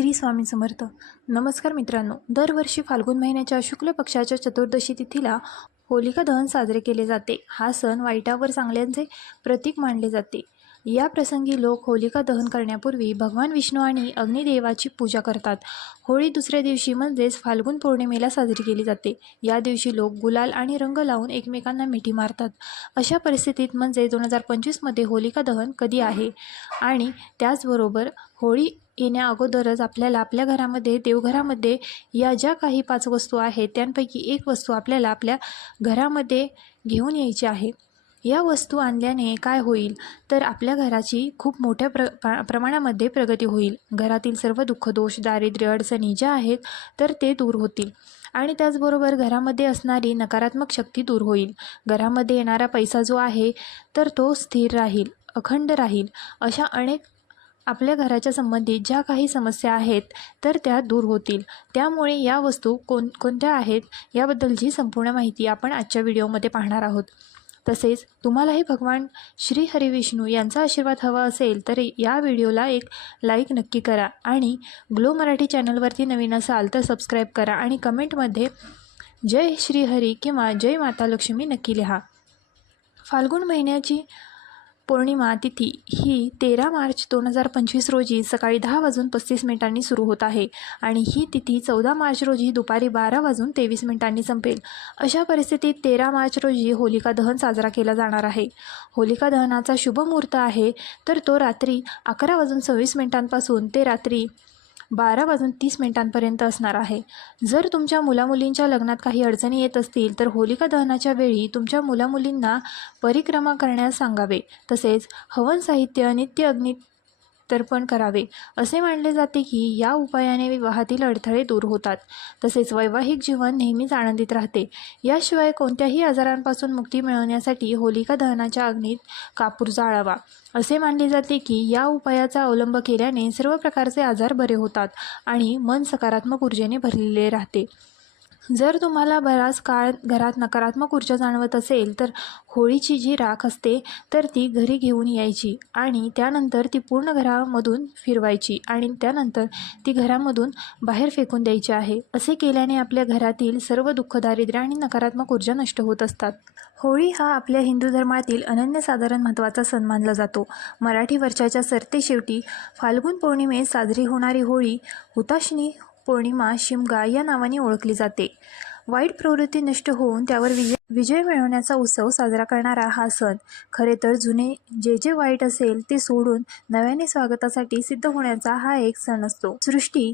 श्री स्वामी समर्थ. नमस्कार मित्रांनो दरवर्षी फाल्गुन महिन्याच्या शुक्ल पक्षाच्या चतुर्दशी तिथीला होलिका दहन साजरे केले जाते. हा सण वाईटावर चांगल्यांचे प्रतीक मानले जाते. या प्रसंगी लोक होलिका दहन करण्यापूर्वी भगवान विष्णू आणि अग्निदेवाची पूजा करतात. होळी दुसऱ्या दिवशी म्हणजेच फाल्गुन पौर्णिमेला साजरी केली जाते. या दिवशी लोक गुलाल आणि रंग लावून एकमेकांना मिठी मारतात. अशा परिस्थितीत म्हणजे दोन हजार पंचवीसमध्ये होलिका दहन कधी आहे? आणि त्याचबरोबर होळी येण्या अगोदरच आपल्याला आपल्या घरामध्ये देवघरामध्ये या ज्या काही पाच वस्तू आहेत त्यांपैकी एक वस्तू आपल्याला आपल्या घरामध्ये घेऊन यायची आहे. या वस्तू आणल्याने काय होईल? तर आपल्या घराची खूप मोठ्या प्र प्रमाणामध्ये प्रगती होईल. घरातील सर्व दुःख दोष दारिद्र्य अडचणी ज्या आहेत तर ते दूर होतील. आणि त्याचबरोबर घरामध्ये असणारी नकारात्मक शक्ती दूर होईल. घरामध्ये येणारा पैसा जो आहे तर तो स्थिर राहील अखंड राहील. अशा अनेक आपल्या घराच्या संबंधित ज्या काही समस्या आहेत तर त्या दूर होतील. त्यामुळे या वस्तू कोण कोणत्या आहेत याबद्दलची संपूर्ण माहिती आपण आजच्या व्हिडिओमध्ये पाहणार आहोत. तसेच तुम्हालाही भगवान श्री हरिविष्णू यांचा आशीर्वाद हवा असेल तर या व्हिडिओला एक लाईक नक्की करा आणि ग्लो मराठी चॅनलवरती नवीन असाल तर सबस्क्राईब करा आणि कमेंटमध्ये जय श्रीहरी किंवा जय माता लक्ष्मी नक्की लिहा. फाल्गुन महिन्याची पौर्णिमा तिथी ही तेरा मार्च दोन हजार पंचवीस रोजी सकाळी दहा वाजून पस्तीस मिनिटांनी सुरू होत आहे आणि ही तिथी चौदा मार्च रोजी दुपारी बारा वाजून तेवीस मिनिटांनी संपेल. अशा परिस्थितीत तेरा मार्च रोजी होलिका दहन साजरा केला जाणार आहे. होलिका दहनाचा शुभ मुहूर्त आहे तर तो रात्री अकरा वाजून सव्वीस मिनिटांपासून ते रात्री बारा वाजून तीस मिनिटांपर्यंत असणार आहे. जर तुमच्या मुलामुलींच्या लग्नात काही अडचणी येत असतील तर होलिका दहनाच्या वेळी तुमच्या मुलामुलींना परिक्रमा करण्यास सांगावे. तसेच हवन साहित्य नित्य अग्नी तर्पण करावे. असे मानले जाते की या उपायाने विवाहातील अडथळे दूर होतात. तसेच वैवाहिक जीवन नेहमीच आनंदित राहते. याशिवाय कोणत्याही आजारांपासून मुक्ती मिळवण्यासाठी होलिका दहनाच्या अग्नीत कापूर जाळावा. असे मानले जाते की या उपायाचा अवलंब केल्याने सर्व प्रकारचे आजार बरे होतात आणि मन सकारात्मक ऊर्जेने भरलेले राहते. जर तुम्हाला बराच काळ घरात नकारात्मक ऊर्जा जाणवत असेल तर होळीची जी राख असते तर ती घरी घेऊन यायची आणि त्यानंतर ती पूर्ण घरामधून फिरवायची आणि त्यानंतर ती घरामधून बाहेर फेकून द्यायची आहे. असे केल्याने आपल्या घरातील सर्व दुःख दारिद्र्य आणि नकारात्मक ऊर्जा नष्ट होत असतात. होळी हा आपल्या हिंदू धर्मातील अनन्यसाधारण महत्त्वाचा सण मानला जातो. मराठी वर्षाच्या सरते शेवटी फाल्गुन पौर्णिमेत साजरी होणारी होळी हुताशनी पौर्णिमा शिमगा या नावाने ओळखली जाते. वाईट प्रवृत्ती नष्ट होऊन त्यावर विजय विजय मिळवण्याचा उत्सव साजरा करणारा हा सण. खरे तर जुने जे जे वाईट असेल ते सोडून नव्याने स्वागतासाठी सिद्ध होण्याचा हा एक सण असतो. सृष्टी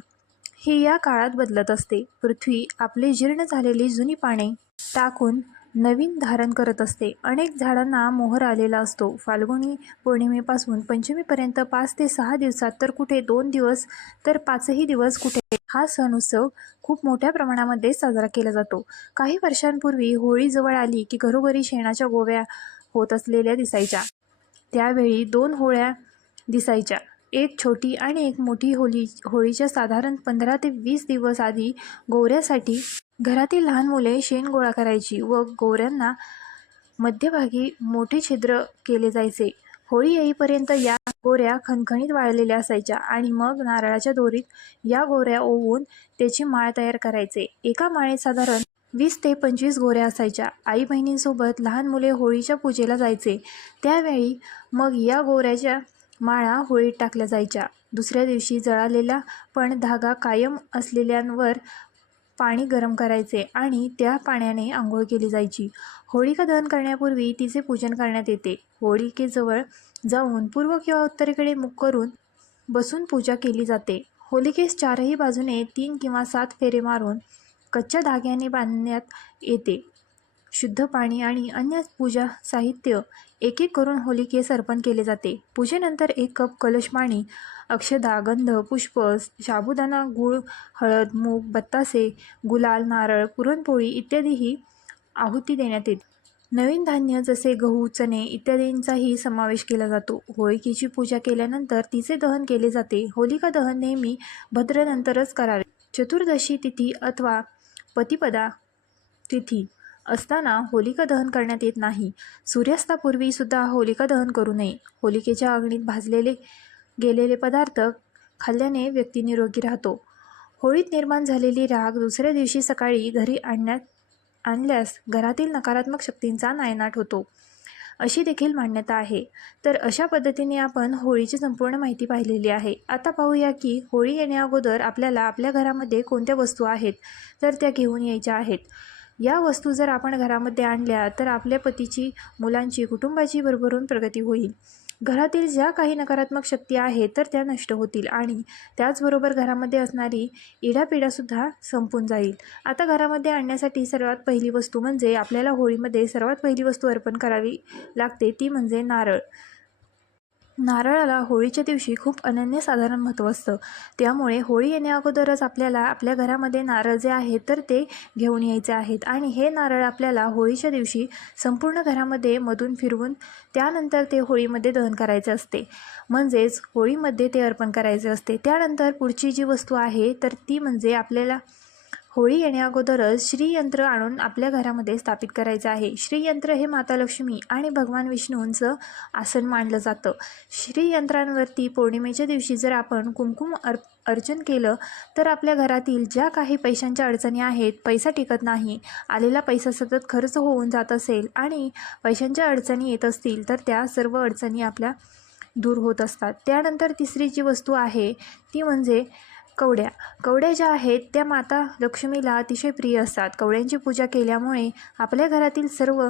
ही या काळात बदलत असते. पृथ्वी आपले जीर्ण झालेली जुनी पाने टाकून नवीन धारण करत असते. अनेक झाडांना मोहर आलेला असतो. फाल्गुनी पौर्णिमेपासून पंचमीपर्यंत पाच ते सहा दिवसात तर कुठे दोन दिवस तर पाचही दिवस कुठे. हा सण उत्सव खूप मोठ्या प्रमाणामध्ये साजरा केला जातो. काही वर्षांपूर्वी होळी जवळ आली की घरोघरी शेणाच्या गोव्या होत असलेल्या दिसायच्या. त्यावेळी दोन होळ्या दिसायच्या. एक छोटी आणि एक मोठी होळी होळीच्या साधारण पंधरा ते वीस दिवस आधी गोवऱ्यासाठी घरातील लहान मुले शेण गोळा करायची व गोऱ्यांना मध्यभागी मोठे छिद्र केले जायचे. होळी येईपर्यंत या गोऱ्या खणखणीत वाळलेल्या असायच्या आणि मग नारळाच्या दोरीत या गोऱ्या ओवून त्याची माळ तयार करायचे. एका माळेत साधारण वीस ते पंचवीस गोऱ्या असायच्या. आई बहिणींसोबत लहान मुले होळीच्या पूजेला जायचे. त्यावेळी मग या गोऱ्याच्या माळा होळीत टाकल्या जायच्या. दुसऱ्या दिवशी जळालेला पण धागा कायम असलेल्यांवर पाणी गरम करायचे आणि त्या पाण्याने आंघोळ केली जायची. होळिका दहन करण्यापूर्वी तिचे पूजन करण्यात येते. होळिकेजवळ जाऊन पूर्व किंवा उत्तरेकडे मुख करून बसून पूजा केली जाते. होलिकेस चारही बाजूने तीन किंवा सात फेरे मारून कच्च्या धाग्याने बांधण्यात येते. शुद्ध पाणी आणि अन्य पूजा साहित्य एक एक करून होलिकेस अर्पण केले जाते. पूजेनंतर एक कप कलश पाणी अक्षदा गंध पुष्प साबुदाणा गूळ हळद मूग बत्तासे गुलाल नारळ पुरणपोळी इत्यादीही आहुती देण्यात येते. नवीन धान्य जसे गहू चणे इत्यादींचाही समावेश केला जातो. होळिकेची पूजा केल्यानंतर तिचे दहन केले जाते. होलिका दहन नेहमी भद्रनंतरच करावे. चतुर्दशी तिथी अथवा पतिपदा तिथी असताना होलिका दहन करण्यात येत नाही. सूर्यास्तापूर्वी सुद्धा होलिका दहन करू नये. होलिकेच्या अग्नीत भाजलेले गेलेले पदार्थ खाल्ल्याने व्यक्ती निरोगी राहतो. होळीत निर्माण झालेली राग दुसऱ्या दिवशी सकाळी घरी आणण्यात आणल्यास घरातील नकारात्मक शक्तींचा नायनाट होतो. अशी देखील मान्यता आहे. तर अशा पद्धतीने आपण होळीची संपूर्ण माहिती पाहिलेली आहे. आता पाहूया की होळी येण्याअगोदर आपल्याला आपल्या घरामध्ये कोणत्या वस्तू आहेत तर त्या घेऊन यायच्या आहेत. या वस्तू जर आपण घरामध्ये आणल्या तर आपल्या पतीची मुलांची कुटुंबाची भरभरून प्रगती होईल. घरातील ज्या काही नकारात्मक शक्ती आहेत तर त्या नष्ट होतील आणि त्याचबरोबर घरामध्ये असणारी इडापिडासुद्धा संपून जाईल. आता घरामध्ये आणण्यासाठी सर्वात पहिली वस्तू म्हणजे आपल्याला होळीमध्ये सर्वात पहिली वस्तू अर्पण करावी लागते ती म्हणजे नारळ. नारळाला होळीच्या दिवशी खूप अनन्यसाधारण महत्त्व असतं. त्यामुळे होळी येण्याअगोदरच आपल्याला आपल्या घरामध्ये नारळ जे आहेत तर ते घेऊन यायचे आहेत. आणि हे नारळ आपल्याला होळीच्या दिवशी संपूर्ण घरामध्ये मधून फिरवून त्यानंतर ते होळीमध्ये दहन करायचे असते. म्हणजेच होळीमध्ये ते अर्पण करायचे असते. त्यानंतर पुढची जी वस्तू आहे तर ती म्हणजे आपल्याला होळी येण्याअगोदरच श्रीयंत्र आणून आपल्या घरामध्ये स्थापित करायचं आहे. श्रीयंत्र हे माता लक्ष्मी आणि भगवान विष्णूंचं आसन मानलं जातं. श्रीयंत्रांवरती पौर्णिमेच्या दिवशी जर आपण कुमकुम अर् अर्चन केलं तर आपल्या घरातील ज्या काही पैशांच्या अडचणी आहेत पैसा टिकत नाही आलेला पैसा सतत खर्च होऊन जात असेल आणि पैशांच्या अडचणी येत असतील तर त्या सर्व अडचणी आपल्या दूर होत असतात. त्यानंतर तिसरी जी वस्तू आहे ती म्हणजे कवड्या. कवड्या ज्या आहेत त्या माता लक्ष्मीला अतिशय प्रिय असतात. कवड्यांची पूजा केल्यामुळे आपल्या घरातील सर्व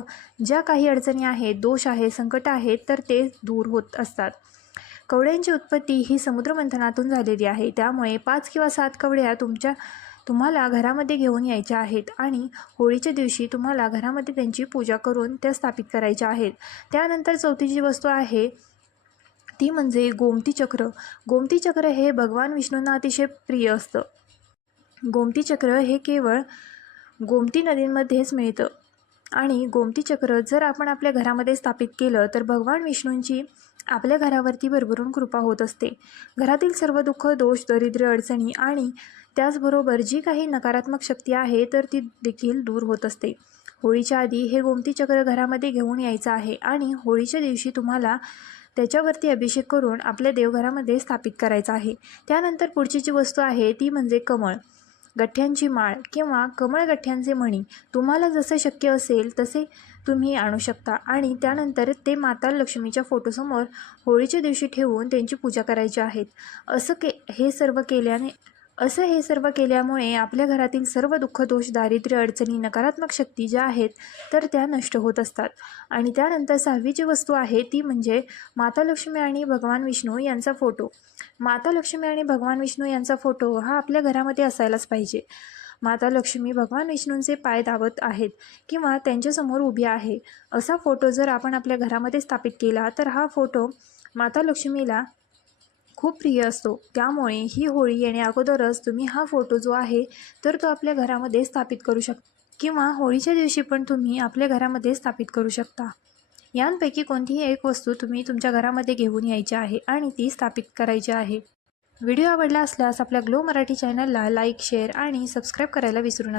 ज्या काही अडचणी आहेत दोष आहे संकट आहेत तर ते दूर होत असतात. कवड्यांची उत्पत्ती ही समुद्रमंथनातून झालेली आहे. त्यामुळे पाच किंवा सात कवड्या तुमच्या तुम्हाला घरामध्ये घेऊन यायच्या आहेत आणि होळीच्या दिवशी तुम्हाला घरामध्ये त्यांची पूजा करून त्या स्थापित करायच्या आहेत. त्यानंतर चौथी जी वस्तू आहे ती म्हणजे गोमती चक्र. गोमती चक्र हे भगवान विष्णूंना अतिशय प्रिय असतं. गोमती चक्र हे केवळ गोमती नदींमध्येच मिळतं. आणि गोमती चक्र जर आपण आपल्या घरामध्ये स्थापित केलं तर भगवान विष्णूंची आपल्या घरावरती भरभरून कृपा होत असते. घरातील सर्व दुःख दोष दरिद्र अडचणी आणि त्याचबरोबर जी काही नकारात्मक शक्ती आहे तर ती देखील दूर होत असते. होळीच्या आधी हे गोमती चक्र घरामध्ये घेऊन यायचं आहे आणि होळीच्या दिवशी तुम्हाला त्याच्यावरती अभिषेक करून आपल्या देवघरामध्ये स्थापित करायचा आहे. त्यानंतर पुढची जी वस्तू आहे ती म्हणजे कमळ. गठ्ठ्यांची माळ किंवा कमळ गठ्ठ्यांचे म्हणी तुम्हाला जसं शक्य असेल तसे तुम्ही आणू शकता. आणि त्यानंतर ते माता लक्ष्मीच्या फोटोसमोर होळीच्या दिवशी ठेवून त्यांची पूजा करायची आहेत असं के हे सर्व केल्याने असं हे सर्व केल्यामुळे आपल्या घरातील सर्व दुःख दोष दारिद्र्य अडचणी नकारात्मक शक्ती ज्या आहेत तर त्या नष्ट होत असतात. आणि त्यानंतर सहावी जी वस्तू आहे ती म्हणजे माता लक्ष्मी आणि भगवान विष्णू यांचा फोटो. माता लक्ष्मी आणि भगवान विष्णू यांचा फोटो हा आपल्या घरामध्ये असायलाच पाहिजे. माता लक्ष्मी भगवान विष्णूंचे पाय दावत आहेत किंवा त्यांच्यासमोर उभी आहे असा फोटो जर आपण आपल्या घरामध्ये स्थापित केला तर हा फोटो माता लक्ष्मीला खूप प्रिय असतो. त्यामुळे ही होळी येणे अगोदरच तुम्ही हा फोटो जो आहे तर तो आपल्या घरामध्ये स्थापित करू शकता किंवा होळीच्या दिवशी पण तुम्ही आपल्या घरामध्ये स्थापित करू शकता. यांपैकी कोणतीही एक वस्तू तुम्ही तुमच्या घरामध्ये घेऊन यायची आहे आणि ती स्थापित करायची आहे. व्हिडिओ आवडला असल्यास आपल्या ग्लो मराठी चॅनलला लाईक शेअर आणि सबस्क्राईब करायला विसरू नका